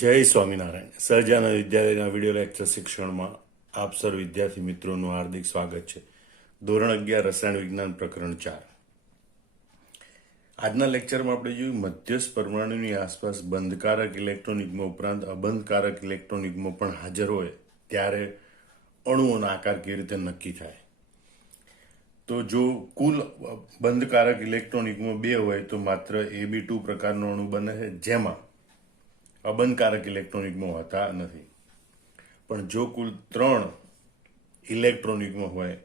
જય સ્વામિનારાયણ. સહજાનંદ વિદ્યાલયના video lecture શિક્ષણમાં આપ સર્વ વિદ્યાર્થી મિત્રોનું હાર્દિક સ્વાગત છે. ધોરણ 11 રસાયણ વિજ્ઞાન પ્રકરણ 4. આજના લેક્ચરમાં આપણે જોયું મધ્યસ્થ પરમાણુની આસપાસ બંધકારક ઇલેક્ટ્રોન યુગ્મ ઉપરાંત અબંધકારક ઇલેક્ટ્રોન યુગ્મ પણ હાજર હોય ત્યારે અણુઓનો આકાર કેવી રીતે નક્કી થાય. તો જો કુલ બંધકારક ઇલેક્ટ્રોન યુગ્મ 2 હોય તો માત્ર Ab2 પ્રકારનો અણુ બને છે, જેમાં અબંધકારક ઇલેક્ટ્રોન યુગ્મો હોતા નથી. પણ જો કુલ 3 ઇલેક્ટ્રોન યુગ્મ હોય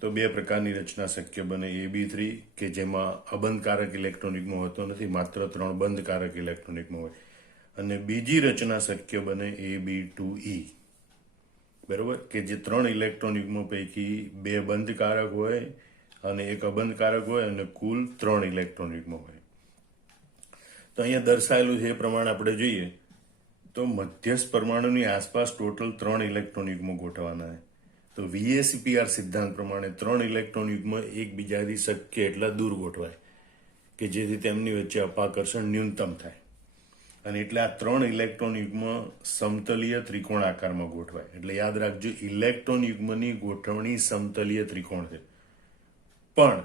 તો 2 પ્રકારની રચના શક્ય બને. Ab3 કે જેમાં અબંધકારક ઇલેક્ટ્રોન યુગ્મ હોતો નથી, માત્ર 3 બંધકારક ઇલેક્ટ્રોન યુગ્મ હોય. અને બીજી રચના શક્ય બને Ab2E, બરોબર, કે જે 3 ઇલેક્ટ્રોન યુગ્મો પૈકી 2 બંધકારક હોય અને 1 અબંધકારક હોય અને કુલ 3 ઇલેક્ટ્રોન યુગ્મો હોય. તો અહીંયા દર્શાવેલું છે એ પ્રમાણે આપણે જોઈએ તો મધ્યસ્થ પરમાણુની આસપાસ ટોટલ 3 ઇલેક્ટ્રોન યુગ્મો ગોઠવવાના છે. તો VACPR સિદ્ધાંત પ્રમાણે 3 ઇલેક્ટ્રોન યુગ્મ એકબીજાથી શક્ય એટલા દૂર ગોઠવાય કે જેથી તેમની વચ્ચે અપાકર્ષણ ન્યૂનતમ થાય. અને એટલે આ 3 ઇલેક્ટ્રોન યુગ્મ સમતલીય ત્રિકોણ આકારમાં ગોઠવાય. એટલે યાદ રાખજો, ઇલેક્ટ્રોન યુગ્મની ગોઠવણી સમતલીય ત્રિકોણ છે, પણ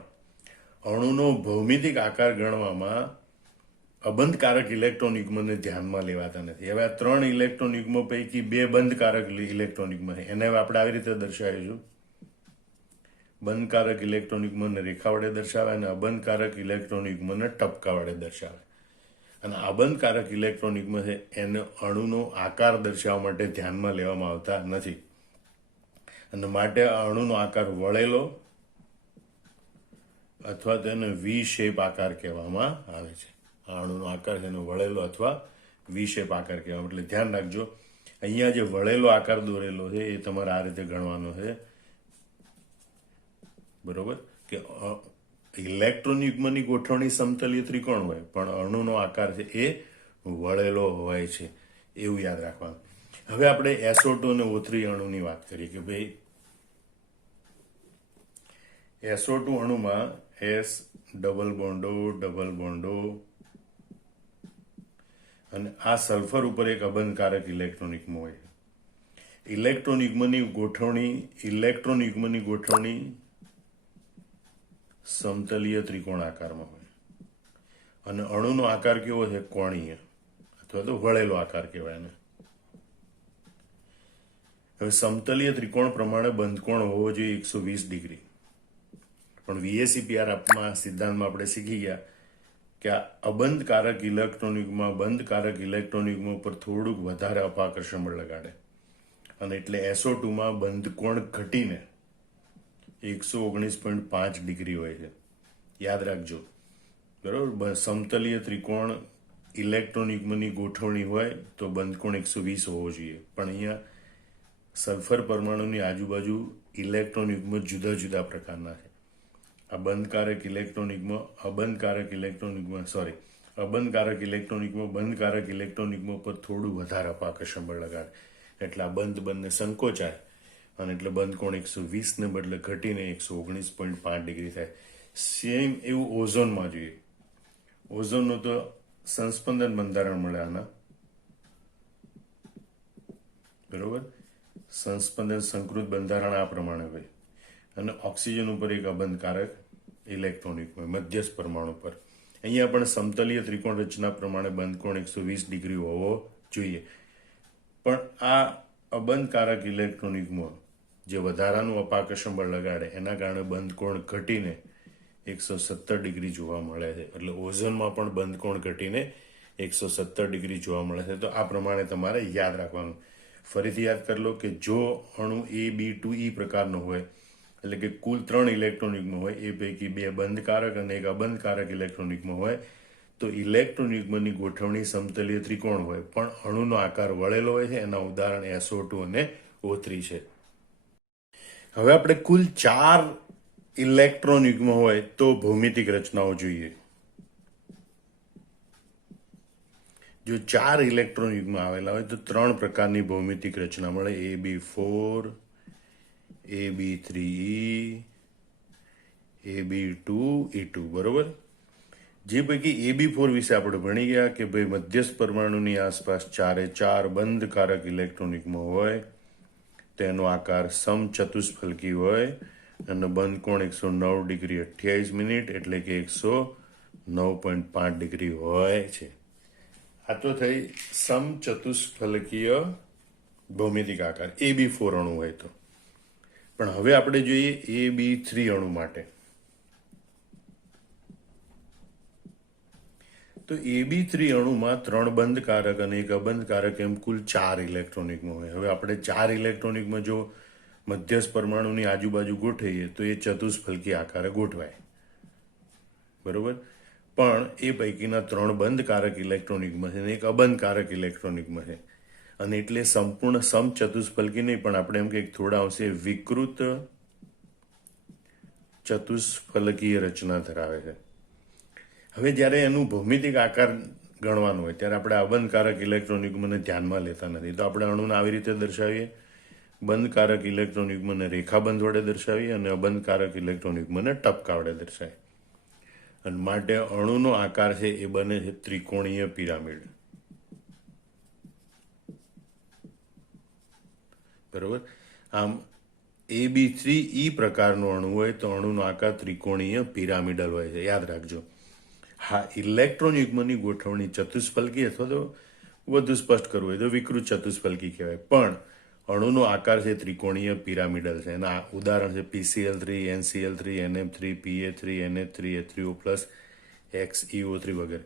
અણુનો ભૌમિતિક આકાર ગણવામાં અબંધકારક ઇલેક્ટ્રોન યુગ્મને ધ્યાનમાં લેવાતા નથી. હવે આ 3 ઇલેક્ટ્રોન યુગ્મો પૈકી 2 બંધકારક ઇલેક્ટ્રોન યુગ્મ છે, એને આપણે આવી રીતે દર્શાવીશું. બંધકારક ઇલેક્ટ્રોન યુગ્મને રેખા વડે દર્શાવે અને અબંધકારક ઇલેક્ટ્રોન યુગ્મને ટપકા વડે દર્શાવે. અને અબંધકારક ઇલેક્ટ્રોન યુગ્મ છે એને અણુનો આકાર દર્શાવવા માટે ધ્યાનમાં લેવામાં આવતા નથી, અને માટે આ અણુનો આકાર વળેલો અથવા તેને વી શેપ આકાર કહેવામાં આવે છે. આ અણુનો આકાર છે એનો વળેલો અથવા વી શેપ આકાર કહેવામાં. એટલે ધ્યાન રાખજો, અહીંયા જે વળેલો આકાર દોરેલો છે એ તમારે આ રીતે ગણવાનો છે, બરોબર, કે ઇલેક્ટ્રોન યુગ્મની ગોઠવણી સમતલીય ત્રિકોણ હોય પણ અણુનો આકાર છે એ વળેલો હોય છે, એવું યાદ રાખવાનું. હવે આપણે SO2 અને O3 અણુની વાત કરીએ કે ભાઈ SO2 અણુમાં S ડબલ બોન્ડો અને આ સલ્ફર ઉપર એક અબંધકારક ઇલેક્ટ્રોન યુગ્મ હોય. ઇલેક્ટ્રોન યુગ્મની ગોઠવણી સમતલીય ત્રિકોણ આકારમાં હોય અને અણુનો આકાર કેવો છે? કોણીય અથવા તો વળેલો આકાર કહેવાય એને. હવે સમતલીય ત્રિકોણ પ્રમાણે બંધકોણ હોવો જોઈએ 120 ડિગ્રી. પણ VACPR સિદ્ધાંતમાં આપણે શીખી ગયા કે આ અબંધકારક ઇલેક્ટ્રોન યુગ્મ બંધકારક ઇલેક્ટ્રોન યુગ્મ ઉપર થોડુંક વધારે અપાકર્ષણ બળ લગાડે, અને એટલે SO2માં બંધકોણ ઘટીને 119.5 ડિગ્રી હોય છે. યાદ રાખજો, બરોબર. સમતલીય ત્રિકોણ ઇલેક્ટ્રોન યુગ્મની ગોઠવણી હોય તો બંધકોણ 120 હોવો જોઈએ, પણ અહીંયા સલ્ફર પરમાણુની આજુબાજુ ઇલેક્ટ્રોન યુગ્મ જુદા જુદા પ્રકારના છે. આ બંધકારક ઇલેક્ટ્રોન યુગ્મ બંધકારક ઇલેક્ટ્રોન યુગ્મ પર થોડું વધારે અપાકર્ષણ બળ લગાડે, એટલે આ બંધ બંને સંકોચાય અને એટલે બંધકોણ 120 ને બદલે ઘટીને 119.5 ડિગ્રી થાય. સેમ એવું ઓઝોનમાં જોઈએ. ઓઝોનનું તો સંસ્પંદન બંધારણ મળે આના, બરોબર. સંસ્પંદન સંકૃત બંધારણ આ પ્રમાણે હોય અને ઓક્સિજન ઉપર એક અબંધકારક ઇલેક્ટ્રોન યુગ્મ હોય મધ્યસ્થ પરમાણુ પર. અહીંયા પણ સમતલીય ત્રિકોણ રચના પ્રમાણે બંધકોણ 120 ડિગ્રી હોવો જોઈએ, પણ આ અબંધકારક ઇલેક્ટ્રોન યુગ્મ જે વધારાનું અપાકર્ષણ બળ લગાડે એના કારણે બંધકોણ ઘટીને 117 ડિગ્રી જોવા મળે છે. એટલે ઓઝોનમાં પણ બંધકોણ ઘટીને 117 ડિગ્રી જોવા મળે છે. તો આ પ્રમાણે તમારે યાદ રાખવાનું. ફરીથી યાદ કરી લો કે જો અણુ Ab2E પ્રકારનો હોય, એટલે કે કુલ 3 ઇલેક્ટ્રોન યુગ્મ હોય, એ પૈકી 2 બંધકારક અને 1 અબંધકારક ઇલેક્ટ્રોન યુગ્મ હોય, તો ઇલેક્ટ્રોન યુગ્મની ગોઠવણી સમતલીય ત્રિકોણ હોય પણ અણુનો આકાર વળેલો હોય છે. એના ઉદાહરણ SO2 અને O3 છે. હવે આપણે કુલ 4 ઇલેક્ટ્રોન યુગ્મ હોય તો ભૌમિતિક રચનાઓ જોઈએ. જો 4 ઇલેક્ટ્રોન યુગ્મ આવેલા હોય તો 3 પ્રકારની ભૌમિતિક રચના મળે. Ab4, Ab3E, Ab2E2, બરોબર. જે પૈકી AB4 વિશે આપણે ભણી ગયા કે ભાઈ મધ્યસ્થ પરમાણુની આસપાસ 4 બંધ કારક ઇલેક્ટ્રોનિકમાં હોય તેનો આકાર સમચતુષ્ફલકી હોય અને બંધ કોણ 109 ડિગ્રી 28 મિનિટ એટલે કે 109.5 ડિગ્રી હોય છે. આ તો થઈ સમચતુષ્ફલકીય ભૌમિતિક આકાર AB4 અણુ હોય તો. પણ હવે આપણે જોઈએ AB3 અણુ માટે. તો AB3 અણુમાં 3 બંધ કારક અને 1 અબંધ કારક એમ કુલ 4 ઇલેક્ટ્રોનિકમાં હોય. હવે આપણે 4 ઇલેક્ટ્રોનિકમાં જો મધ્યસ્થ પરમાણુની આજુબાજુ ગોઠવીએ તો એ ચતુષ્ફલકી આકારે ગોઠવાય, બરોબર. પણ એ પૈકીના 3 બંધ કારક ઇલેક્ટ્રોનિકમાં છે અને 1 અબંધ કારક ઇલેક્ટ્રોનિકમાં છે. અને એટલે સંપૂર્ણ સમચતુષ્ફલકી નહીં, પણ આપણે એમ કે થોડા અંશે વિકૃત ચતુષ્ફલકીય રચના ધરાવે છે. હવે જ્યારે એનું ભૌમિતિક આકાર ગણવાનું હોય ત્યારે આપણે અબંધ કારક ઇલેક્ટ્રોનિકમને ધ્યાનમાં લેતા નથી. તો આપણે અણુને આવી રીતે દર્શાવીએ, બંધ કારક ઇલેક્ટ્રોનિકમને રેખાબંધ વડે દર્શાવીએ અને અબંધ કારક ઇલેક્ટ્રોનિકમને ટપકા વડે દર્શાવીએ. અને માટે અણુનો આકાર છે એ બને છે ત્રિકોણીય પિરામિડ, બરોબર. આમ AB3E પ્રકારનું અણુ હોય તો અણુનો આકાર ત્રિકોણીય પિરામિડલ હોય છે, યાદ રાખજો. હા, ઇલેક્ટ્રોન યુગ્મની ગોઠવણી ચતુષ્ફલકી અથવા તો વધુ સ્પષ્ટ કરવું હોય તો વિકૃત ચતુષ્ફલકી કહેવાય. પણ અણુનો આકાર છે ત્રિકોણીય પિરામિડલ છે. એના ઉદાહરણ છે PCl3, NCl3, NM3, Pa3, NH3, H3O+, XeO3 વગેરે.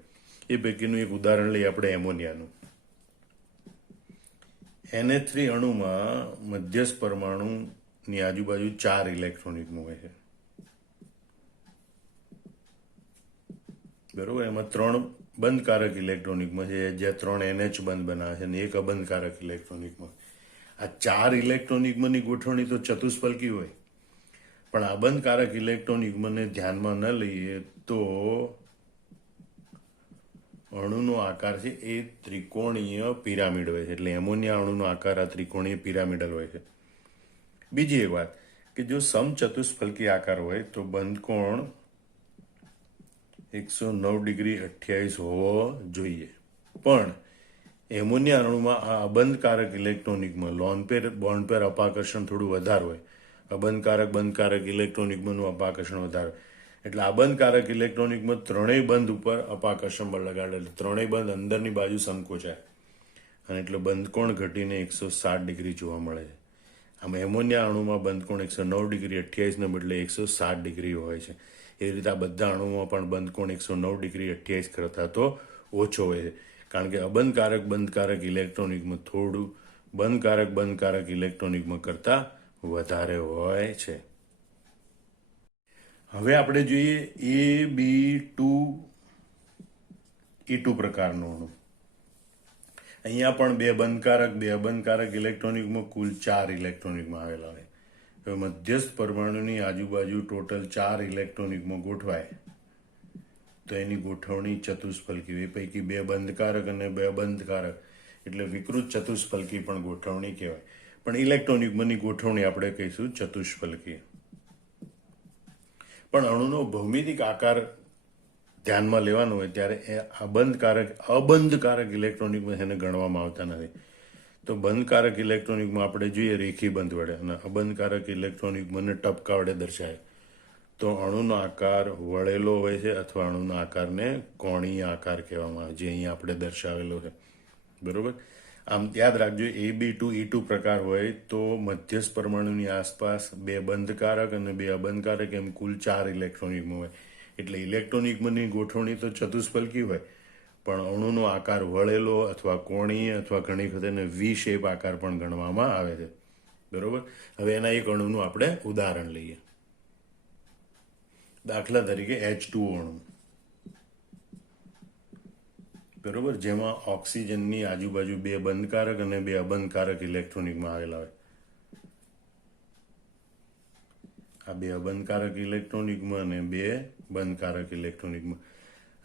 એ પૈકીનું એક ઉદાહરણ લઈએ આપણે એમોનિયાનું. NH3 અણુમાં મધ્યસ્થ પરમાણુની આજુબાજુ 4 ઇલેક્ટ્રોનિકમાં હોય છે, બરોબર. એમાં 3 બંધ કારક ઇલેક્ટ્રોનિકમાં છે, જ્યાં 3 NH બંધ બનાવે છે અને 1 અબંધ કારક ઇલેક્ટ્રોનિકમાં. આ 4 ઇલેક્ટ્રોનિકમાંની ગોઠવણી તો ચતુષ્ફલકી હોય, પણ અબંધ કારક ઇલેક્ટ્રોનિકમને ધ્યાનમાં ન લઈએ તો અણુનો આકાર છે એ ત્રિકોણીય પિરામિડ હોય છે. એટલે એમોનિયા અણુનો આકાર આ ત્રિકોણીય પિરામિડલ હોય છે. બીજી એક વાત કે જો સમચતુષ્ફલકી આકાર હોય તો બંધ કોણ 109 ડિગ્રી 28 હોવો જોઈએ. પણ એમોનિયા અણુમાં આ અબંધ કારક ઇલેક્ટ્રોનિકમાં બોન્ડ પેર અપાકર્ષણ થોડું વધારે હોય. અબંધ કારક બંધ કારક ઇલેક્ટ્રોનિકમાંનું અપાકર્ષણ વધારે હોય. એટલે અબંધ કારક ઇલેક્ટ્રોનિકમાં 3 બંધ ઉપર અપાકર્ષણ બળ લગાડે, એટલે 3 બંધ અંદરની બાજુ સંકોચાય અને એટલે બંધ કોણ ઘટીને 160 ડિગ્રી જોવા મળે છે. આમ એમોનિયા અણુમાં બંધ કોણ 109 ડિગ્રી 28 ને બદલે 160 ડિગ્રી હોય છે. એ રીતે આ બધા અણુમાં પણ બંધ કોણ 109 ડિગ્રી 28 કરતાં તો ઓછો હોય છે. કારણ કે અબંધ કારક બંધ કારક ઇલેક્ટ્રોનિકમાં થોડું બંધ કારક ઇલેક્ટ્રોનિકમાં કરતાં વધારે હોય છે. હવે આપણે જોઈએ AB2E2 પ્રકારનું અણુ. અહીંયા પણ 2 બંધ કારક 2 અબંધ કારક ઇલેક્ટ્રોનિકમાં કુલ 4 ઇલેક્ટ્રોનિકમાં આવેલા હોય. હવે મધ્યસ્થ પરમાણુની આજુબાજુ ટોટલ 4 ઇલેક્ટ્રોનિકમાં ગોઠવાય તો એની ગોઠવણી ચતુષ્ફલકી. એ પૈકી 2 બંધ કારક અને 2 અબંધ કારક એટલે વિકૃત ચતુષ્ફલકી પણ ગોઠવણી કહેવાય. પણ ઇલેક્ટ્રોનિકમાંની ગોઠવણી આપણે કહીશું ચતુષ્ફલકી. પણ અણુનો ભૌમિતિક આકાર ધ્યાનમાં લેવાનો હોય ત્યારે એ અબંધ કારક ઇલેક્ટ્રોનિકમાં એને ગણવામાં આવતા નથી. તો બંધ કારક ઇલેક્ટ્રોનિકમાં આપણે જોઈએ રેખી બંધ વડે અને અબંધ કારક ઇલેક્ટ્રોનિકમાં ટપકા વડે દર્શાય તો અણુનો આકાર વળેલો હોય છે અથવા અણુના આકારને કોણીય આકાર કહેવામાં આવે, જે અહીંયા આપણે દર્શાવેલો છે, બરોબર. આમ યાદ રાખજો, AB2E2 પ્રકાર હોય તો મધ્યસ્થ પરમાણુની આસપાસ 2 બંધ કારક અને 2 અબંધ કારક એમ કુલ 4 ઇલેક્ટ્રોનિકમાં હોય. એટલે ઇલેક્ટ્રોનિકમાંની ગોઠવણી તો ચતુષ્ફલકી હોય, પણ અણુનો આકાર વળેલો અથવા કોણીય અથવા ઘણી વખત એને V શેપ આકાર પણ ગણવામાં આવે છે, બરોબર. હવે એના એક અણુનું આપણે ઉદાહરણ લઈએ. દાખલા તરીકે H2O અણુ, બરોબર, જેમાં ઓક્સિજનની આજુબાજુ 2 બંધ કારક અને 2 અબંધ કારક ઇલેક્ટ્રોનિકમાં આવેલા હોય. આ 2 અબંધ કારક ઇલેક્ટ્રોનિકમાં અને 2 બંધ કારક ઇલેક્ટ્રોનિકમાં.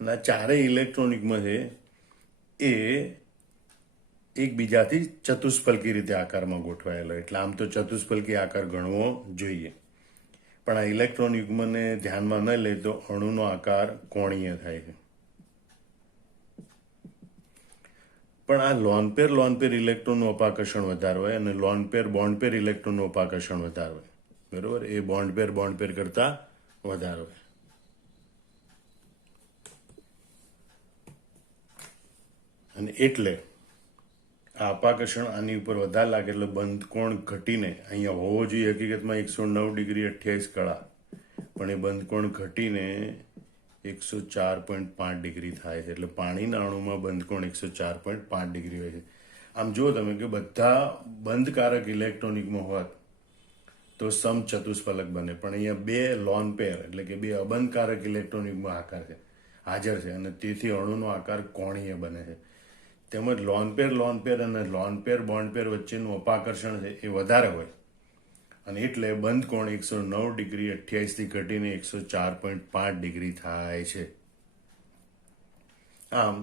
અને આ ચારેય ઇલેક્ટ્રોનિકમાં છે એ એકબીજાથી ચતુષ્ફલકી રીતે આકારમાં ગોઠવાયેલો, એટલે આમ તો ચતુષ્ફલકી આકાર ગણવો જોઈએ. પણ આ ઇલેક્ટ્રોન યુગ્મને ધ્યાનમાં ન લે તો અણુનો આકાર કોણીય થાય છે. પણ આ લોન પેર ઇલેક્ટ્રોનનું અપાકર્ષણ વધારે હોય અને બોન્ડ પેર ઇલેક્ટ્રોનનું અપાકર્ષણ વધારે હોય. બરોબર, એ બોન્ડ પેર કરતા વધારે હોય. અને એટલે આ અપાકર્ષણ આની ઉપર વધારે લાગે એટલે બંધ કોણ ઘટીને અહીંયા હોવો જોઈએ હકીકતમાં 109°28 કળા, પણ એ બંધ કોણ ઘટીને 104.5° થાય છે. એટલે પાણીના અણુમાં બંધ કોણ 104.5° હોય છે. આમ જુઓ તમે કે બધા બંધકારક ઇલેક્ટ્રોનિકમાં હોત તો સમચતુષ્ફલક બને, પણ અહીંયા બે લોન પેર એટલે કે બે અબંધકારક ઇલેક્ટ્રોનિકમાં આકાર છે હાજર છે અને તેથી અણુનો આકાર કોણીય બને છે. તેમજ લોન પેર અને બોન્ડ પેર વચ્ચેનું અપાકર્ષણ છે એ વધારે હોય અને એટલે બંધ કોણ 109°28 થી ઘટીને 104.5° થાય છે. આમ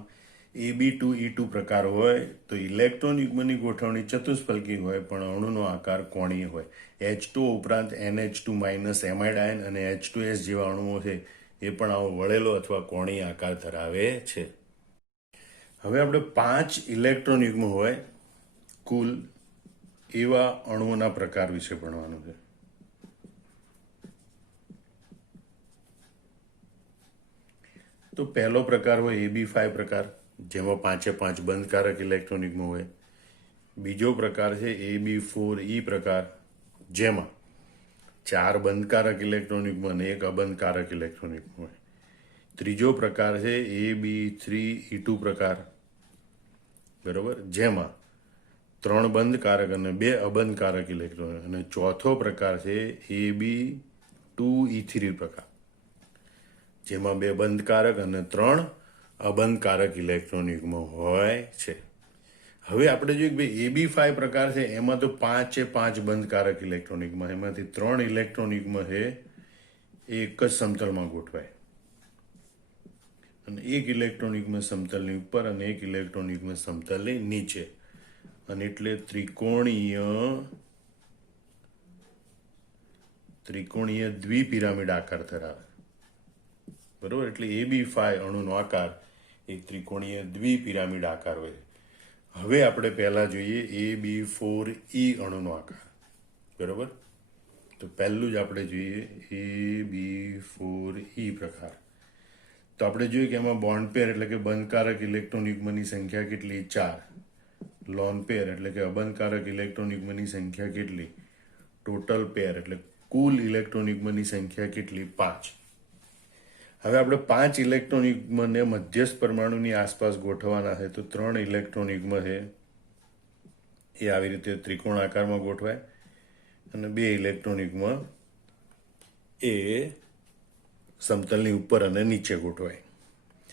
Ab2E2 પ્રકાર હોય તો ઇલેક્ટ્રોન યુગ્મની ગોઠવણી ચતુષ્ફલકી હોય પણ અણુનો આકાર કોણીય હોય. H2 ઉપરાંત NH2- એમાઇડ આયન અને H2S જેવા અણુઓ છે એ પણ આવો વળેલો અથવા કોણીય આકાર ધરાવે છે. હવે આપણે 5 ઇલેક્ટ્રોન યુગ્મ હોય કુલ એવા અણુઓના પ્રકાર વિશે ભણવાનું છે. તો પહેલો પ્રકાર હોય AB5 પ્રકાર, જેમાં 5 બંધકારક ઇલેક્ટ્રોન યુગ્મ હોય. બીજો પ્રકાર છે AB4E પ્રકાર, જેમાં 4 બંધકારક ઇલેક્ટ્રોન યુગ્મ અને 1 અબંધકારક ઇલેક્ટ્રોન યુગ્મ હોય. ત્રીજો પ્રકાર છે AB3E2 પ્રકાર, બરોબર, જેમાં 3 બંધકારક અને 2 અબંધકારક ઇલેક્ટ્રોન. અને ચોથો પ્રકાર છે AB2E3 પ્રકાર, જેમાં 2 બંધકારક અને 3 અબંધકારક ઇલેક્ટ્રોન યુગ્મ હોય છે. હવે આપણે જોઈએ કે ભાઈ AB5 પ્રકાર છે એમાં તો 5 બંધકારક ઇલેક્ટ્રોન યુગ્મ, એમાંથી 3 ઇલેક્ટ્રોન યુગ્મ છે એ એક જ સમતલમાં ગોઠવાય અને 1 ઇલેક્ટ્રોન યુગ્મ સમતલની ઉપર અને 1 ઇલેક્ટ્રોન યુગ્મ સમતલની નીચે, અને એટલે ત્રિકોણીય દ્વિપિરામિડ આકાર ધરાવે. બરોબર, એટલે AB5 અણુનો આકાર એક ત્રિકોણીય દ્વિપિરામિડ આકાર હોય. હવે આપણે પહેલા જોઈએ AB4E અણુનો આકાર. બરોબર, તો પહેલું જ આપણે જોઈએ AB4E પ્રકાર. તો આપણે જોઈએ કે એમાં બોન્ડ પેર એટલે કે બંધકારક ઇલેક્ટ્રોન યુગ્મની સંખ્યા કેટલી? 4. લોન પેર એટલે કે અબંધકારક ઇલેક્ટ્રોન યુગ્મની સંખ્યા કેટલી? ટોટલ પેર એટલે કુલ ઇલેક્ટ્રોન યુગ્મની સંખ્યા કેટલી? 5. હવે આપણે 5 ઇલેક્ટ્રોન યુગ્મને મધ્યસ્થ પરમાણુની આસપાસ ગોઠવવાના છે. તો 3 ઇલેક્ટ્રોન યુગ્મ છે એ આવી રીતે ત્રિકોણ આકારમાં ગોઠવાય અને 2 ઇલેક્ટ્રોન યુગ્મ એ સમતલની ઉપર અને નીચે ગોઠવાય.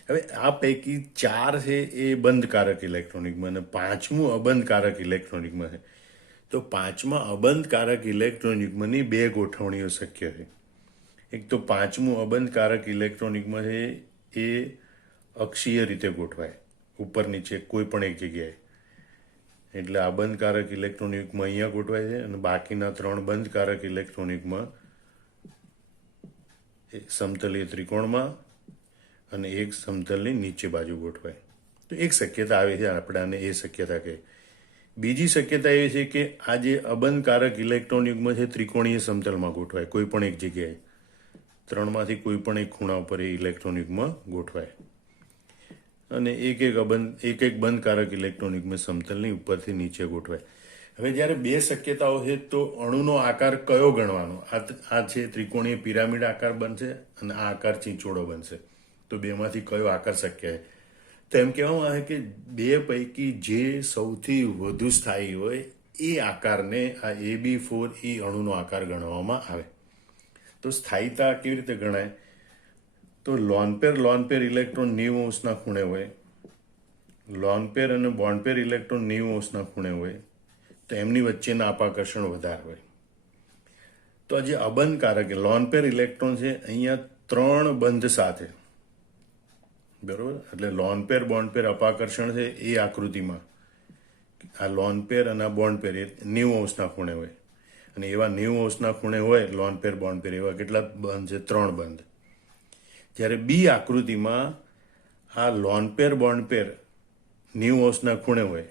હવે આ પૈકી 4 છે એ બંધકારક ઇલેક્ટ્રોન યુગ્મ અને 5મું અબંધકારક ઇલેક્ટ્રોન યુગ્મ છે. તો 5મા અબંધકારક ઇલેક્ટ્રોન યુગ્મની 2 ગોઠવણીઓ શક્ય છે. એક તો 5મું અબંધકારક ઇલેક્ટ્રોન યુગ્મ છે એ અક્ષીય રીતે ગોઠવાય, ઉપર નીચે કોઈ પણ એક જગ્યાએ. એટલે અબંધકારક ઇલેક્ટ્રોન યુગ્મ અહીંયા ગોઠવાય છે અને બાકીના 3 બંધકારક ઇલેક્ટ્રોન યુગ્મ સમતલીય ત્રિકોણમાં અને એક સમતલની નીચે બાજુ ગોઠવાય. તો એક શક્યતા આવે છે, આપણે આને એ શક્યતા કહીએ. બીજી શક્યતા એ છે કે આ જે અબંધકારક ઇલેક્ટ્રોન યુગ્મ છે ત્રિકોણીય સમતલમાં ગોઠવાય, કોઈ પણ એક જગ્યાએ. 3માંથી કોઈ પણ એક ખૂણા ઉપર એ ઇલેક્ટ્રોન યુગ્મ ગોઠવાય અને એક બંધકારક ઇલેક્ટ્રોન યુગ્મ સમતલની ઉપરથી નીચે ગોઠવાય. હવે જ્યારે 2 શક્યતાઓ છે તો અણુનો આકાર કયો ગણવાનો? આ છે ત્રિકોણીય પિરામિડ આકાર બનશે અને આ આકાર ચીંચોળો બનશે. તો 2માંથી કયો આકાર શક્ય છે? તો એમ કહેવામાં આવે કે 2 પૈકી જે સૌથી વધુ સ્થાયી હોય એ આકારને આ AB4E અણુનો આકાર ગણવામાં આવે. તો સ્થાયીતા કેવી રીતે ગણાય? તો લોન પેર ઇલેક્ટ્રોન 90° ખૂણે હોય, લોન પેર અને બોન્ડ પેર ઇલેક્ટ્રોન 90° ખૂણે હોય, તો એમની વચ્ચેના અપાકર્ષણ વધારે હોય. તો આ જે અબંધકારક લોન પેર ઇલેક્ટ્રોન છે અહીંયા 3 બંધ સાથે, બરોબર, એટલે લોન પેર બોન્ડ પેર અપાકર્ષણ છે એ આકૃતિમાં આ લોન પેર અને બોન્ડ પેર એ 90° ખૂણે હોય અને એવા 90 અંશના ખૂણે હોય લોન પેર બોન્ડ પેર, એવા કેટલા બંધ છે? 3 બંધ. જ્યારે બી આકૃતિમાં આ લોન પેર બોન્ડ પેર 90 અંશના ખૂણે હોય,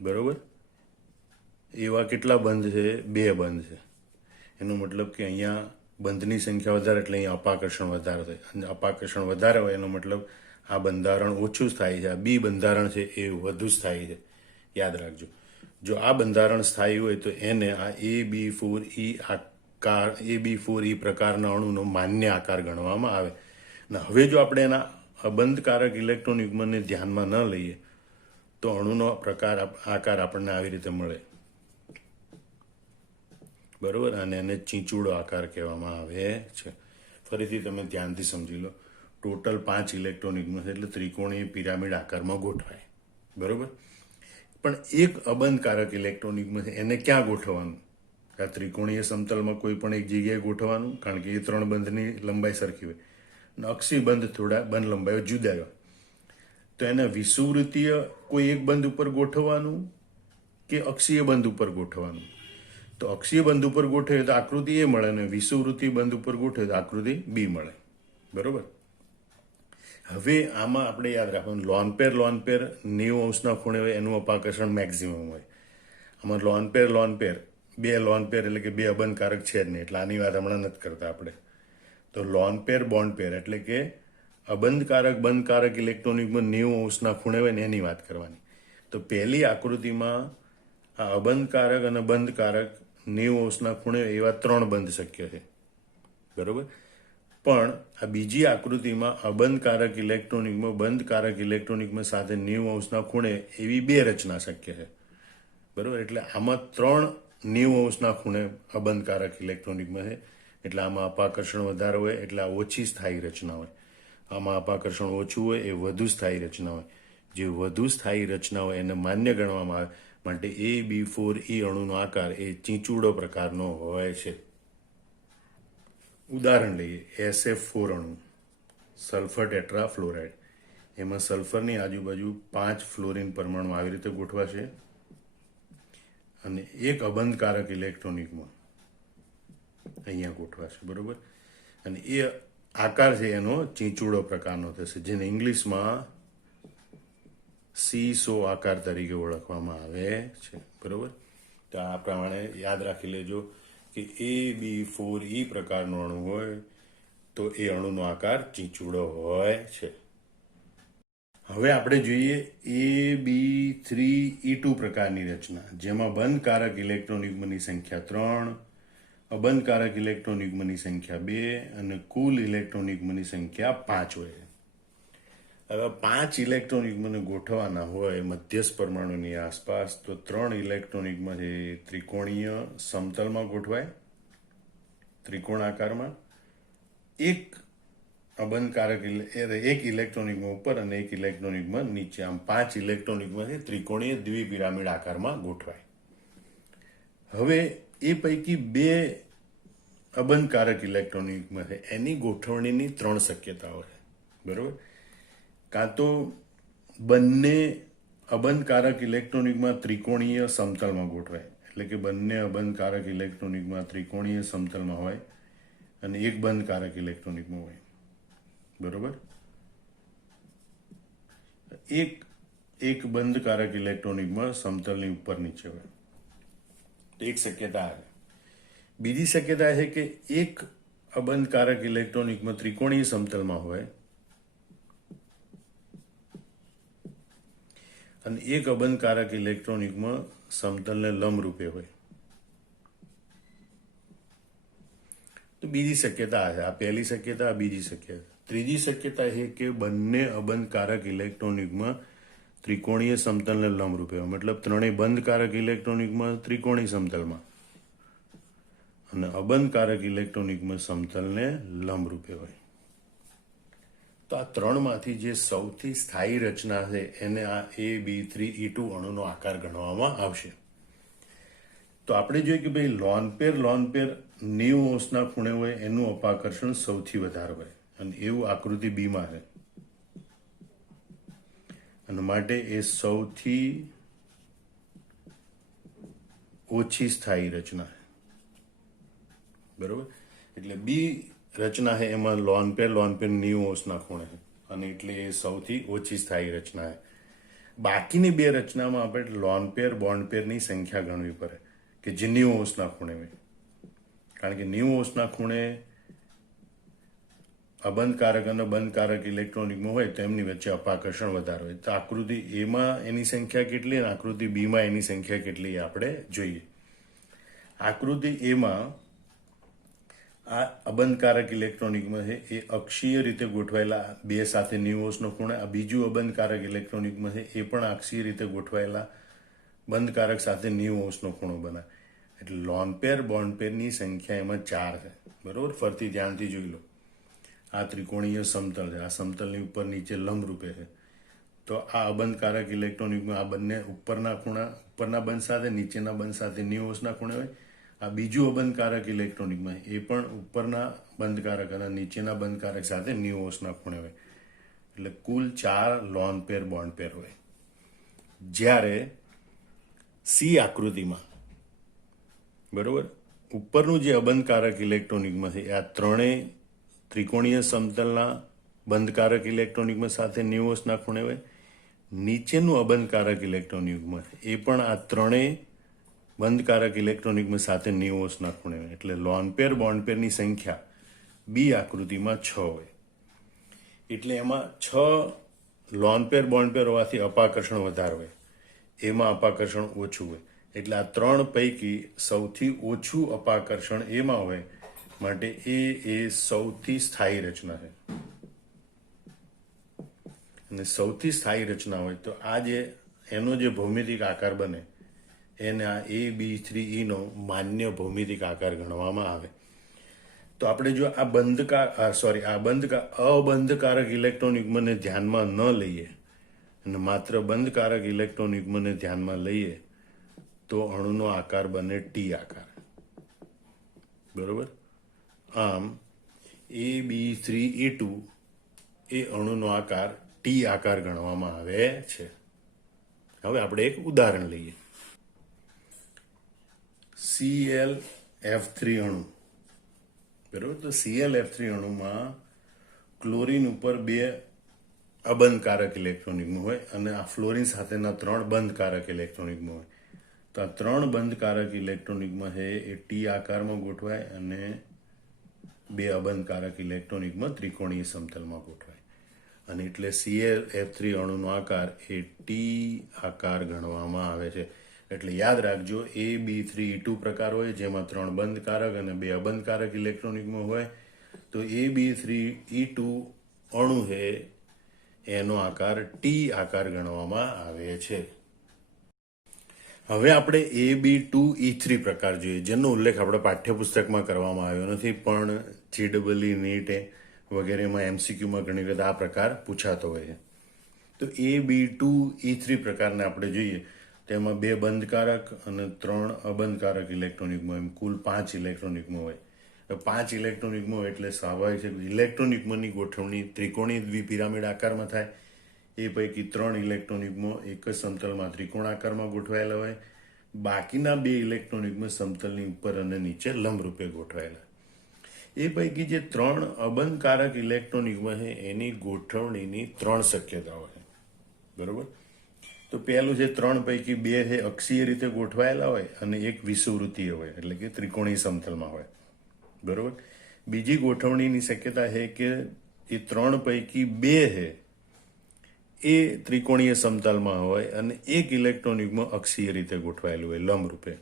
બરોબર, એવા કેટલા બંધ છે? 2 બંધ છે. એનો મતલબ કે અહીંયા બંધની સંખ્યા વધારે એટલે અહીંયા અપાકર્ષણ વધારે થાય, અને અપાકર્ષણ વધારે હોય એનો મતલબ આ બંધારણ ઓછું સ્થાયી છે, આ બી બંધારણ છે એ વધુ સ્થાયી છે. યાદ રાખજો, જો આ બંધારણ સ્થાયી હોય તો એને આ AB4E પ્રકારના અણુનો માન્ય આકાર ગણવામાં આવે. અને હવે જો આપણે એના અબંધકારક ઇલેક્ટ્રોન યુગ્મને ધ્યાનમાં ન લઈએ તો અણુનો આકાર આપણને આવી રીતે મળે, બરોબર. અને એને ચીંચુડો આકાર કહેવામાં આવે છે. ફરીથી તમે ધ્યાનથી સમજી લો, ટોટલ 5 ઇલેક્ટ્રોન યુગ્મ છે એટલે ત્રિકોણીય પિરામિડ આકારમાં ગોઠવાય, બરોબર. પણ એક અબંધકારક ઇલેક્ટ્રોન યુગ્મ છે એને ક્યાં ગોઠવવાનું? આ ત્રિકોણીય સમતલમાં કોઈ પણ એક જગ્યાએ ગોઠવવાનું, કારણ કે એ 3 બંધની લંબાઈ સરખી હોય, અને અક્ષી બંધ થોડા બંધ લંબાઈઓ જુદા હોય. તો એને વિષુવવૃત્તીય કોઈ એક બંધ ઉપર ગોઠવવાનું કે અક્ષીય બંધ ઉપર ગોઠવવાનું? તો અક્ષીય બંધ ઉપર ગોઠવે તો આકૃતિ એ મળે, અને વિષુવવૃત્તીય બંધ ઉપર ગોઠવે તો આકૃતિ બી મળે, બરોબર. હવે આમાં આપણે યાદ રાખવાનું, લોન પેર 90 અંશના ખૂણે હોય એનું અપાકર્ષણ મેક્સિમમ હોય. આમાં લોન પેર 2 લોન પેર એટલે કે 2 અબંધકારક છે જ નહીં, એટલે આની વાત હમણાં નથી કરતા આપણે. તો લોન પેર બોન્ડ પેર એટલે કે બંધકારક ઇલેક્ટ્રોન યુગ્મ 90 અંશના ખૂણે હોય ને એની વાત કરવાની. તો પહેલી આકૃતિમાં આ અબંધકારક અને બંધકારક 90 અંશના ખૂણે એવા 3 બંધ શક્ય છે, બરોબર. પણ આ બીજી આકૃતિમાં અબંધકારક ઇલેક્ટ્રોન યુગ્મ બંધકારક ઇલેક્ટ્રોન યુગ્મ સાથે 90 અંશના ખૂણે એવી 2 રચના શક્ય છે, બરોબર. એટલે આમાં 3 90 અંશના ખૂણે અબંધકારક ઇલેક્ટ્રોન યુગ્મ છે, એટલે આમાં અપાકર્ષણ વધારે હોય એટલે આ ઓછી સ્થાયી રચના હોય. આમાં અપાકર્ષણ ઓછું હોય એ વધુ સ્થાયી રચના હોય. જે વધુ સ્થાયી રચના હોય એને માન્ય ગણવામાં આવે. માટે AB4E અણુનો આકાર એ ચીંચુડો પ્રકારનો હોય છે. ઉદાહરણ લઈએ, SF4 અણુ, સલ્ફર ટેટ્રા ફ્લોરાઇડ. એમાં સલ્ફરની આજુબાજુ 5 ફ્લોરિન પરમાણુ આવી રીતે ગોઠવાશે, અને એક અબંધકારક ઇલેક્ટ્રોન યુગ્મ અહીંયા ગોઠવાશે, બરોબર. અને એ આકાર છે એનો ચીંચુડો પ્રકારનો થશે, જેને ઇંગ્લિશમાં સીસો આકાર તરીકે ઓળખવામાં આવે છે, બરોબર. તો આ પ્રમાણે યાદ રાખી લેજો કે AB4E પ્રકારનો અણુ હોય તો એ અણુનો આકાર ચીંચુડો હોય છે. હવે આપણે જોઈએ AB3E2 પ્રકારની રચના, જેમાં બંધકારક ઇલેક્ટ્રોન યુગ્મની સંખ્યા 3, અબંધકારક ઇલેક્ટ્રોન યુગ્મની સંખ્યા 2 અને કુલ ઇલેક્ટ્રોન યુગ્મની સંખ્યા 5 હોય. હવે 5 ઇલેક્ટ્રોન યુગ્મને ગોઠવવાના હોય મધ્યસ્થ પરમાણુની આસપાસ, તો 3 ઇલેક્ટ્રોન યુગ્મ છે ત્રિકોણીય સમતલમાં ગોઠવાય, ત્રિકોણ આકારમાં. એક અબંધકારક એક ઇલેક્ટ્રોન યુગ્મ ઉપર અને એક ઇલેક્ટ્રોન યુગ્મ નીચે, આમ 5 ઇલેક્ટ્રોન યુગ્મ છે ત્રિકોણીય દ્વિપિરામિડ આકારમાં ગોઠવાય. હવે એ પૈકી 2 અબંધકારક ઇલેક્ટ્રોન યુગ્મ છે એની ગોઠવણીની 3 શક્યતાઓ છે, બરોબર. કાં તો બંને અબંધકારક ઇલેક્ટ્રોન યુગ્મ ત્રિકોણીય સમતલમાં ગોઠવાય, એટલે કે બંને અબંધકારક ઇલેક્ટ્રોન યુગ્મ ત્રિકોણીય સમતલમાં હોય અને એક બંધકારક ઇલેક્ટ્રોન યુગ્મ હોય, બરોબર. એક બંધકારક ઇલેક્ટ્રોન યુગ્મ સમતલની ઉપર નીચે હોય, તો એક શક્યતા છે. બીજી શક્યતા છે કે એક અબંધકારક ઇલેક્ટ્રોન યુગ્મ ત્રિકોણીય સમતલમાં હોય અને એક અબંધકારક ઇલેક્ટ્રોન યુગ્મ સમતલને લંબરૂપે હોય. તો બીજી શક્યતા છે, આ પહેલી શક્યતા, આ બીજી શક્યતા. ત્રીજી શક્યતા છે કે બંને અબંધકારક ઇલેક્ટ્રોન યુગ્મ ત્રિકોણીય સમતલને લંબરૂપે હોય, મતલબ ત્રણેય બંધકારક ઇલેક્ટ્રોન યુગ્મ ત્રિકોણીય સમતલમાં અને અબંધકારક ઇલેક્ટ્રોન યુગ્મ સમતલને લંબરૂપે હોય. તો આ 3માંથી જે સૌથી સ્થાયી રચના છે એને આ AB3E2 અણુનો આકાર ગણવામાં આવશે. તો આપણે જોઈએ કે ભાઈ લોન પેર 90 અંશના ખૂણે હોય એનું અપાકર્ષણ સૌથી વધારે હોય, અને એવું આકૃતિ બીમાં છે, અને માટે એ સૌથી ઓછી સ્થાયી રચના બરોબર. એટલે બી રચના है એમાં લોન પેર 90° ખૂણે है અને એટલે એ સૌથી ઓછી સ્થાયી રચના है. બાકીની બે રચનામાં આપણે લોન પેર બોન્ડ પેરની સંખ્યા ગણવી પડે કે જે 90° ખૂણે હોય, કારણ કે 90° ખૂણે અબંધકારક અને બંધકારક ઇલેક્ટ્રોન યુગ્મ હોય તો એમની વચ્ચે અપાકર્ષણ વધારે હોય. તો આકૃતિ એમાં એની સંખ્યા કેટલી અને આકૃતિ બીમાં એની સંખ્યા કેટલી આપણે જોઈએ. આકૃતિ એમાં આ અબંધકારક ઇલેક્ટ્રોન યુગ્મ છે એ અક્ષીય રીતે ગોઠવાયેલા બે સાથે 90° ખૂણે, આ બીજું અબંધકારક ઇલેક્ટ્રોન યુગ્મ છે એ પણ અક્ષીય રીતે ગોઠવાયેલા બંધકારક સાથે 90° ખૂણો બનાવે. એટલે લોન પેર બોન્ડ પેરની સંખ્યા એમાં 4 છે બરોબર. ફરતી ધ્યાનથી જોઈ લો. આ ત્રિકોણીય સમતલ છે, આ સમતલની ઉપર નીચે લંબ રૂપે છે. તો આ અબંધકારક ઇલેક્ટ્રોન યુગ્મ આ બંને ઉપરના બંધ સાથે નીચેના બંધ સાથે 90° ખૂણે હોય. આ બીજું અબંધકારક ઇલેક્ટ્રોન યુગ્મ એ પણ ઉપરના બંધકારક અને નીચેના બંધકારક સાથે 90° ખૂણે હોય. એટલે કુલ 4 લોન પેર બોન્ડ પેર હોય. જ્યારે સી આકૃતિમાં બરોબર ઉપરનું જે અબંધકારક ઇલેક્ટ્રોન યુગ્મ છે એ આ ત્રણેય ત્રિકોણીય સમતલના બંધકારક ઇલેક્ટ્રોન યુગ્મ સાથે 90° ખૂણે હોય. નીચેનું અબંધકારક ઇલેક્ટ્રોન યુગ્મ એ પણ આ ત્રણેય બંધકારક ઇલેક્ટ્રોન યુગ્મ સાથે 90° ખૂણે હોય. એટલે લોન પેર બોન્ડ પેરની સંખ્યા બી આકૃતિમાં 6 હોય. એટલે એમાં 6 લોન પેર બોન્ડ પેર હોવાથી અપાકર્ષણ વધારે હોય, એમાં અપાકર્ષણ ઓછું હોય. એટલે આ ત્રણ પૈકી સૌથી ઓછું અપાકર્ષણ એમાં હોય, માટે એ સૌથી સ્થાયી રચના છે. અને સૌથી સ્થાયી રચના હોય તો આ જે એનો જે ભૌમિતિક આકાર બને એને આ ABCE નો માન્ય ભૌમિતિક આકાર ગણવામાં આવે. તો આપણે જો આ અબંધકારક ઇલેક્ટ્રોન યુગ્મને ધ્યાનમાં ન લઈએ અને માત્ર બંધકારક ઇલેક્ટ્રોન યુગ્મને ધ્યાનમાં લઈએ તો અણુનો આકાર બને ટી આકાર બરોબર. આમ AB3E2 એ અણુનો આકાર ટી આકાર ગણવામાં આવે છે. હવે આપણે એક ઉદાહરણ લઈએ. ClF3 અણુ બરોબર. તો ClF3 અણુમાં ક્લોરીન ઉપર 2 અબંધકારક ઇલેક્ટ્રોન યુગ્મ હોય અને આ ફ્લોરીન સાથેના 3 બંધકારક ઇલેક્ટ્રોન યુગ્મ હોય. તો આ 3 બંધકારક ઇલેક્ટ્રોન યુગ્મ છે એ ટી આકારમાં ગોઠવાય અને 2 અબંધકારક ઇલેક્ટ્રોન યુગ્મ ત્રિકોણીય સમતલમાં ગોઠવાય. અને એટલે ClF3 અણુનો આકાર એ ટી આકાર ગણવામાં આવે છે. એટલે યાદ રાખજો, AB3E2 પ્રકાર હોય જેમાં 3 બંધકારક અને 2 અબંધકારક ઇલેક્ટ્રોન યુગ્મ હોય. તો AB3E2 અણુ છે એનો આકાર ટી આકાર ગણવામાં આવે છે. હવે આપણે AB2E3 પ્રકાર જોઈએ, જેનો ઉલ્લેખ આપણે પાઠ્યપુસ્તકમાં કરવામાં આવ્યો નથી, પણ JEE નીટ વગેરેમાં MCQમાં ઘણી વખત આ પ્રકાર પૂછાતો હોય છે. તો AB2E3 પ્રકારને આપણે જોઈએ તેમાં 2 બંધકારક અને 3 અબંધકારક ઇલેક્ટ્રોન યુગ્મ, એમ કુલ 5 ઇલેક્ટ્રોન યુગ્મ હોય. 5 ઇલેક્ટ્રોન યુગ્મ એટલે સ્વાભાવિક છે ઇલેક્ટ્રોન યુગ્મની ગોઠવણી ત્રિકોણીય દ્વિપિરામિડ આકારમાં થાય. એ પૈકી 3 ઇલેક્ટ્રોન યુગ્મો એક જ સમતલમાં ત્રિકોણ આકારમાં ગોઠવાયેલા હોય. બાકીના 2 ઇલેક્ટ્રોન યુગ્મ સમતલની ઉપર અને નીચે લંબ રૂપે ગોઠવાયેલા. એ પૈકી જે 3 અબંધકારક ઇલેક્ટ્રોન યુગ્મ છે એની ગોઠવણીની 3 શક્યતાઓ છે બરોબર. તો પહેલું છે 3 પૈકી 2 છે અક્ષીય રીતે ગોઠવાયેલા હોય અને એક વિષુવવૃત્તીય હોય, એટલે કે ત્રિકોણીય સમતલમાં હોય બરોબર. બીજી ગોઠવણીની શક્યતા છે કે એ 3 પૈકી 2 છે એ ત્રિકોણીય સમતલમાં હોય અને એક ઇલેક્ટ્રોન યુગ્મ અક્ષીય રીતે ગોઠવાયેલું હોય લંબ રૂપે.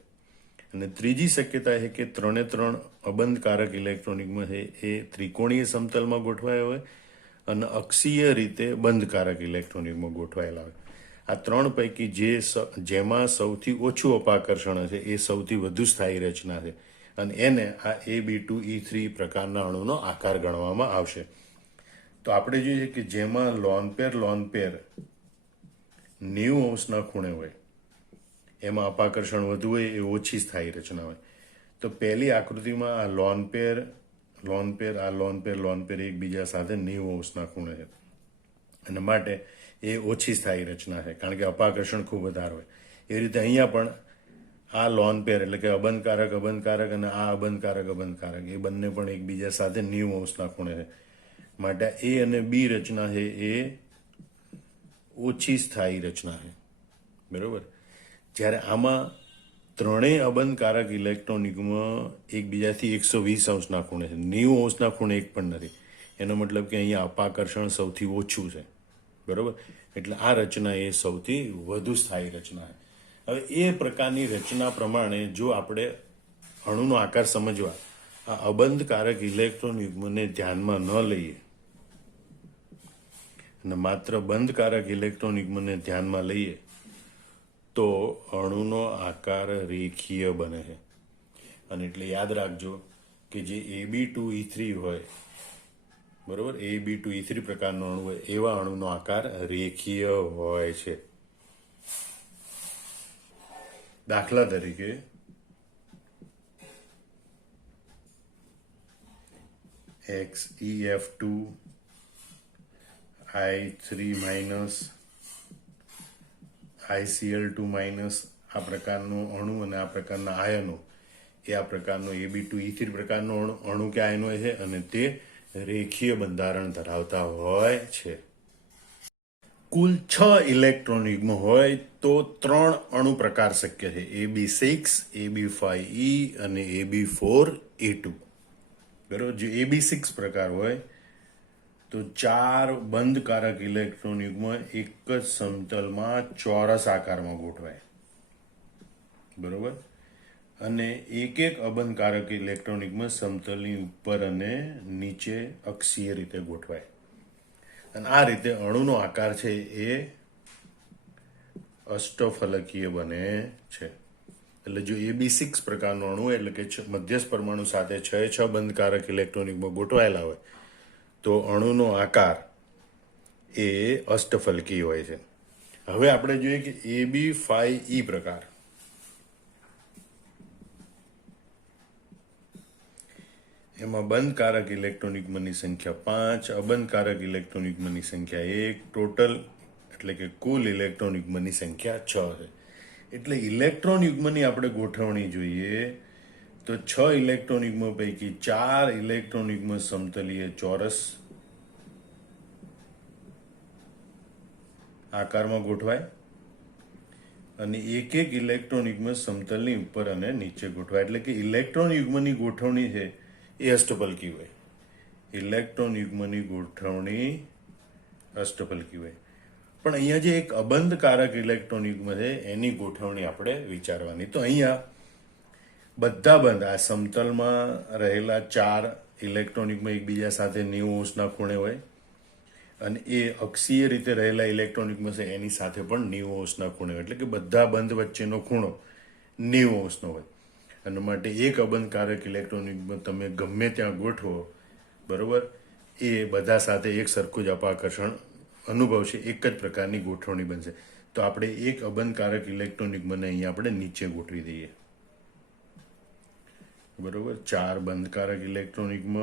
અને ત્રીજી શક્યતા છે કે 3 અબંધકારક ઇલેક્ટ્રોન યુગ્મ છે એ ત્રિકોણીય સમતલમાં ગોઠવાયા હોય અને અક્ષીય રીતે બંધકારક ઇલેક્ટ્રોન યુગ્મ ગોઠવાયેલા હોય. આ 3 પૈકી જેમાં સૌથી ઓછું અપાકર્ષણ હશે એ સૌથી વધુ સ્થાયી રચના છે અને એને આ AB2E3 પ્રકારના અણુનો આકાર ગણવામાં આવશે. તો આપણે જોઈએ કે જેમાં લોન પેર 90° ખૂણે હોય એમાં અપાકર્ષણ વધુ હોય એ ઓછી સ્થાયી રચના હોય. તો પહેલી આકૃતિમાં આ લોન પેર એકબીજા સાથે 90° ખૂણે છે અને માટે એ ઓછી સ્થાયી રચના છે, કારણ કે અપાકર્ષણ ખૂબ વધારે હોય. એ રીતે અહીંયા પણ આ લોન પેર એટલે કે અબંધકારક અને આ અબંધકારક એ બંને પણ એકબીજા સાથે 90° ખૂણે છે. માટે એ અને બી રચના છે એ ઓછી સ્થાયી રચના છે. બરોબર. જ્યારે આમાં ત્રણેય અબંધકારક ઇલેક્ટ્રોન યુગ્મ એકબીજાથી 120° ખૂણે છે. 90° ખૂણે એક પણ નથી. એનો મતલબ કે અહીંયા અપાકર્ષણ સૌથી ઓછું છે. બરોબર. એટલે આ રચના એ સૌથી વધુ સ્થાયી રચના છે. હવે એ પ્રકારની રચના પ્રમાણે જો આપણે અણુનો આકાર સમજવા આ અબંધકારક ઇલેક્ટ્રોન યુગ્મને ધ્યાનમાં ન લઈએ અને માત્ર બંધકારક ઇલેક્ટ્રોન યુગ્મને ધ્યાનમાં લઈએ તો અણુનો આકાર રેખીય બને છે. અને એટલે યાદ રાખજો કે જે Ab2E3 હોય, બરોબર, Ab2E3 પ્રકારનો અણુ હોય એવા અણુનો આકાર રેખીય હોય છે. દાખલા તરીકે XeF2 I3- ICl2- આ પ્રકારનો અણુ અને આ પ્રકારના આયનો એ આ પ્રકારનો Ab2E3 પ્રકારનો અણુ કે આયનો છે અને તે રેખીય બંધારણ ધરાવતા હોય છે. કુલ 6 ઇલેક્ટ્રોન યુગ્મ હોય તો 3 અણુ પ્રકાર શક્ય છે: Ab6, Ab5E અને Ab4E2. બરોબર. જો Ab6 પ્રકાર હોય તો 4 બંધકારક ઇલેક્ટ્રોન યુગ્મ એક જ સમતલમાં ચોરસ આકારમાં ગોઠવાય. બરોબર. અને એક અબંધકારક ઇલેક્ટ્રોન યુગ્મ સમતલની ઉપર અને નીચે અક્ષીય રીતે ગોઠવાય. અને આ રીતે અણુનો આકાર છે એ અષ્ટફલકીય બને છે. એટલે જો Ab6 પ્રકારનો અણુ એટલે કે મધ્યસ્થ પરમાણુ સાથે 6 બંધકારક ઇલેક્ટ્રોન યુગ્મ ગોઠવાયેલા હોય તો અણુનો આકાર એ અષ્ટફલકી હોય છે. હવે આપણે જોઈએ કે Ab5E પ્રકાર. એમાં બંધકારક ઇલેક્ટ્રોન યુગ્મની સંખ્યા 5, અબંધકારક ઇલેક્ટ્રોન યુગ્મની સંખ્યા 1, ટોટલ એટલે કે કુલ ઇલેક્ટ્રોન યુગ્મની સંખ્યા 6 છે. એટલે ઇલેક્ટ્રોન યુગ્મની આપણે ગોઠવણી જોઈએ તો 6 ઇલેક્ટ્રોન યુગ્મ પૈકી 4 ઇલેક્ટ્રોન યુગ્મ સમતલીય ચોરસ આકારમાં ગોઠવાય અને એક ઇલેક્ટ્રોન યુગ્મ સમતલની ઉપર અને નીચે ગોઠવાય. એટલે કે ઇલેક્ટ્રોન યુગ્મની ગોઠવણી છે એ અષ્ટફલકી હોય. ઇલેક્ટ્રોન યુગ્મની ગોઠવણી અષ્ટફલકી હોય. પણ અહીંયા જે એક અબંધકારક ઇલેક્ટ્રોન યુગ્મ છે એની ગોઠવણી આપણે વિચારવાની. તો અહીંયા બધા બંધ આ સમતલમાં રહેલા 4 ઇલેક્ટ્રોન યુગ્મ એકબીજા સાથે 90° ખૂણે હોય અને એ અક્ષીય રીતે રહેલા ઇલેક્ટ્રોન યુગ્મ છે એની સાથે પણ 90° ખૂણે હોય. એટલે કે બધા બંધ વચ્ચેનો ખૂણો 90° હોય. અને માટે એક અબંધકારક ઇલેક્ટ્રોન યુગ્મ તમે ગમે ત્યાં ગોઠવો, બરોબર, એ બધા સાથે એક સરખું જ અપાકર્ષણ અનુભવશે, એક જ પ્રકારની ગોઠવણી બનશે. તો આપણે એક અબંધકારક ઇલેક્ટ્રોન યુગ્મને અહીંયા આપણે નીચે ગોઠવી દઈએ. બરોબર. 4 બંધકારક ઇલેક્ટ્રોન યુગ્મ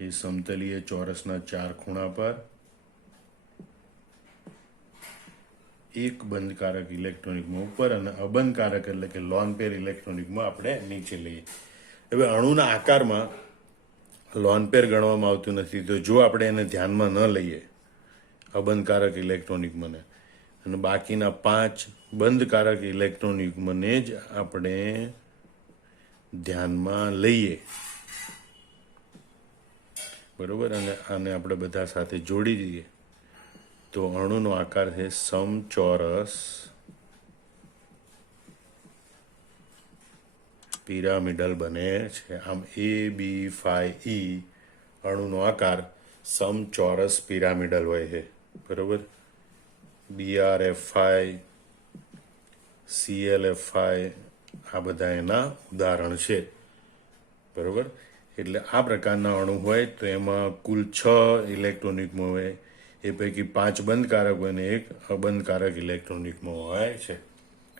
એ સમતલીય ચોરસના 4 ખૂણા પર, એક બંધકારક ઇલેક્ટ્રોન યુગ્મ ઉપર અને અબંધકારક એટલે કે લોન પેર ઇલેક્ટ્રોન યુગ્મ આપણે નીચે લઈએ. હવે અણુના આકારમાં લોન પેર ગણવામાં આવતું નથી. તો જો આપણે એને ધ્યાનમાં ન લઈએ અબંધકારક ઇલેક્ટ્રોન યુગ્મને અને બાકીના 5 બંધકારક ઇલેક્ટ્રોન યુગ્મને જ આપણે ધ્યાનમાં લઈએ, બરોબર, અને આને આપણે બધા સાથે જોડી દઈએ તો અણુનો આકાર છે સમચોરસ પિરામિડલ બને છે. આમ Ab5E અણુનો આકાર સમચોરસ પિરામિડલ હોય છે. બરોબર. BrF5, ClF5 આ બધા એના ઉદાહરણ છે. બરોબર. એટલે આ પ્રકારના અણુ હોય તો એમાં કુલ 6 ઇલેક્ટ્રોન યુગ્મ હોય. એ પૈકી 5 બંધકારક હોય અને એક અબંધકારક ઇલેક્ટ્રોન યુગ્મ હોય છે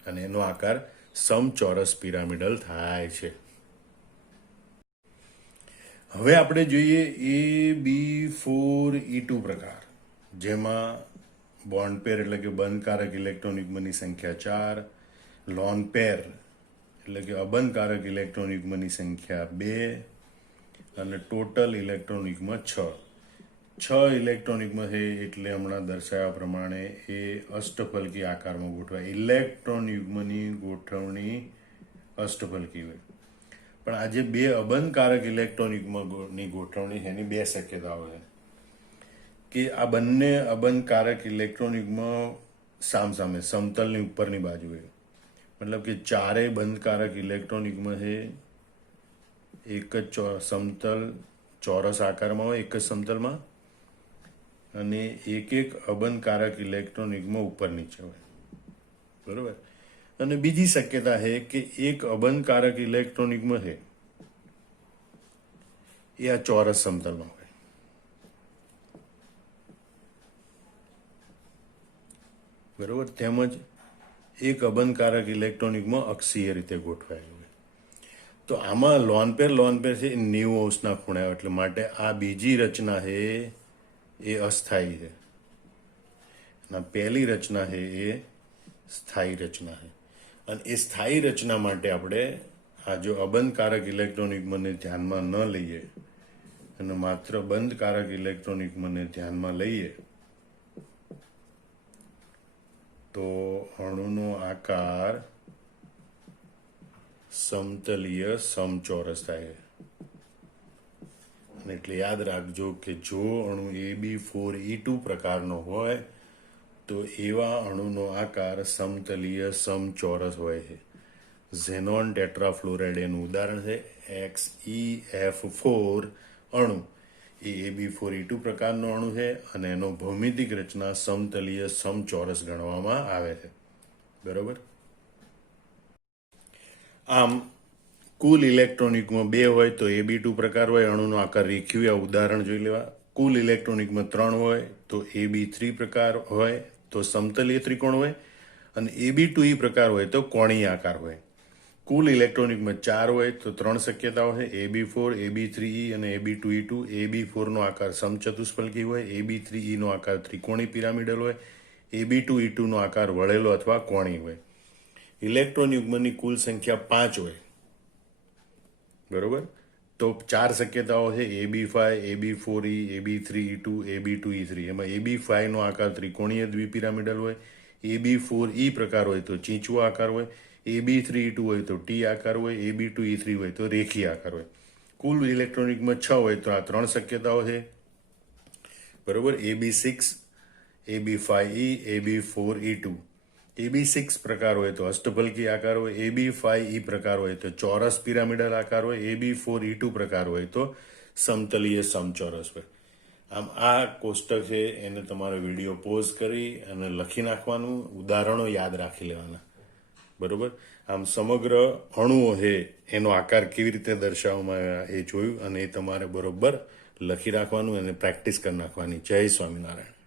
અને એનો આકાર સમચોરસ પિરામિડલ થાય છે. હવે આપણે જોઈએ Ab4E2 પ્રકાર, જેમાં બોન્ડ પેર એટલે કે બંધકારક ઇલેક્ટ્રોન યુગ્મની સંખ્યા 4, લોન પેર એટલે કે અબંધકારક ઇલેક્ટ્રોન યુગ્મની સંખ્યા 2 અને ટોટલ ઇલેક્ટ્રોન યુગ્મ 6 ઇલેક્ટ્રોન યુગ્મ છે એટલે હમણાં દર્શાવ્યા પ્રમાણે એ અષ્ટફલકી આકારમાં ગોઠવાય. ઇલેક્ટ્રોન યુગ્મની ગોઠવણી અષ્ટફલકી હોય, પણ આ જે 2 અબંધકારક ઇલેક્ટ્રોન યુગ્મની ગોઠવણી એની 2 શક્યતાઓ છે કે આ બંને અબંધકારક ઇલેક્ટ્રોન યુગ્મ સામસામે સમતલની ઉપરની બાજુએ, મતલબ કે ચારેય બંધકારક ઇલેક્ટ્રોન યુગ્મ છે એક જ સમતલ ચોરસ આકારમાં હોય, એક જ સમતલમાં, અને એક અબંધકારક ઇલેક્ટ્રોન યુગ્મ ઉપર નીચે હોય. બરોબર. અને બીજી શક્યતા છે કે એક અબંધકારક ઇલેક્ટ્રોન યુગ્મ છે એ આ ચોરસ સમતલમાં હોય. બરોબર. તેમજ એક અબંધકારક ઇલેક્ટ્રોન યુગ્મ અક્ષીય રીતે ગોઠવાયેલું હોય. તો આમાં લોન પેર છે એ 90° ખૂણે આવે, એટલે માટે આ બીજી રચના છે એ અસ્થાયી છે અને પહેલી રચના છે એ સ્થાયી રચના છે. અને એ સ્થાયી રચના માટે આપણે આ જો અબંધકારક ઇલેક્ટ્રોન યુગ્મને ધ્યાનમાં ન લઈએ અને માત્ર બંધકારક ઇલેક્ટ્રોન યુગ્મને ધ્યાનમાં લઈએ તો અણુનો આકાર સમતલીય સમચોરસ થાય. અને એટલે યાદ રાખજો કે જો અણુ Ab4E2 પ્રકારનો હોય તો એવા અણુનો આકાર સમતલીય સમચોરસ હોય છે. ઝેનોન ટેટ્રાફ્લોરાઇડ એનું ઉદાહરણ છે. XeF4 અણુ એ Ab4E2 પ્રકારનો અણુ છે અને એનો ભૌમિતિક રચના સમતલીય સમચોરસ ગણવામાં આવે છે. બરોબર. આમ કુલ ઇલેક્ટ્રોન યુગ્મ 2 હોય તો Ab2 પ્રકાર હોય, અણુનો આકાર રેખીય, ઉદાહરણ જોઈ લેવા. કુલ ઇલેક્ટ્રોન યુગ્મ 3 હોય તો Ab3 પ્રકાર હોય તો સમતલીય ત્રિકોણ હોય, અને Ab2E પ્રકાર હોય તો કોણીય આકાર હોય. કુલ ઇલેક્ટ્રોન યુગ્મ 4 હોય તો 3 શક્યતાઓ છે: Ab4, Ab3E અને Ab2E2. Ab4 નો આકાર સમચતુષ્ફલકી હોય, Ab3E નો આકાર ત્રિકોણી પિરામિડલ હોય, Ab2E2 નો આકાર વળેલો અથવા કોણી હોય. ઇલેક્ટ્રોન યુગ્મની કુલ સંખ્યા 5 હોય. બરોબર. તો 4 શક્યતાઓ છે: Ab5, Ab4E, Ab3E2, Ab2E3. એમાં Ab5 નો આકાર ત્રિકોણીય દ્વિપિરામિડલ હોય, Ab4E પ્રકાર હોય તો ચીંચવો આકાર હોય, Ab3E2 હોય તો ટી આકાર હોય, Ab2E3 હોય તો રેખીય આકાર હોય. કુલ ઇલેક્ટ્રોન યુગ્મ 6 હોય તો આ 3 શક્યતાઓ છે. બરોબર. Ab6, Ab5E, Ab4E2. Ab6 પ્રકાર હોય તો અષ્ટફલકી આકાર હોય, Ab5E પ્રકાર હોય તો ચોરસ પિરામિડલ આકાર હોય, Ab4E2 પ્રકાર હોય તો સમતલીય સમચોરસ હોય. આમ આ કોષ્ટક છે એને તમારે વિડીયો પોઝ કરી અને લખી નાખવાનું, ઉદાહરણો યાદ રાખી લેવાના. બરોબર. આમ સમગ્ર અણુઓ છે એનો આકાર કેવી રીતે દર્શાવવામાં આવ્યા એ જોયું અને એ તમારે બરોબર લખી રાખવાનું અને પ્રેક્ટિસ કરી નાખવાની. જય સ્વામિનારાયણ.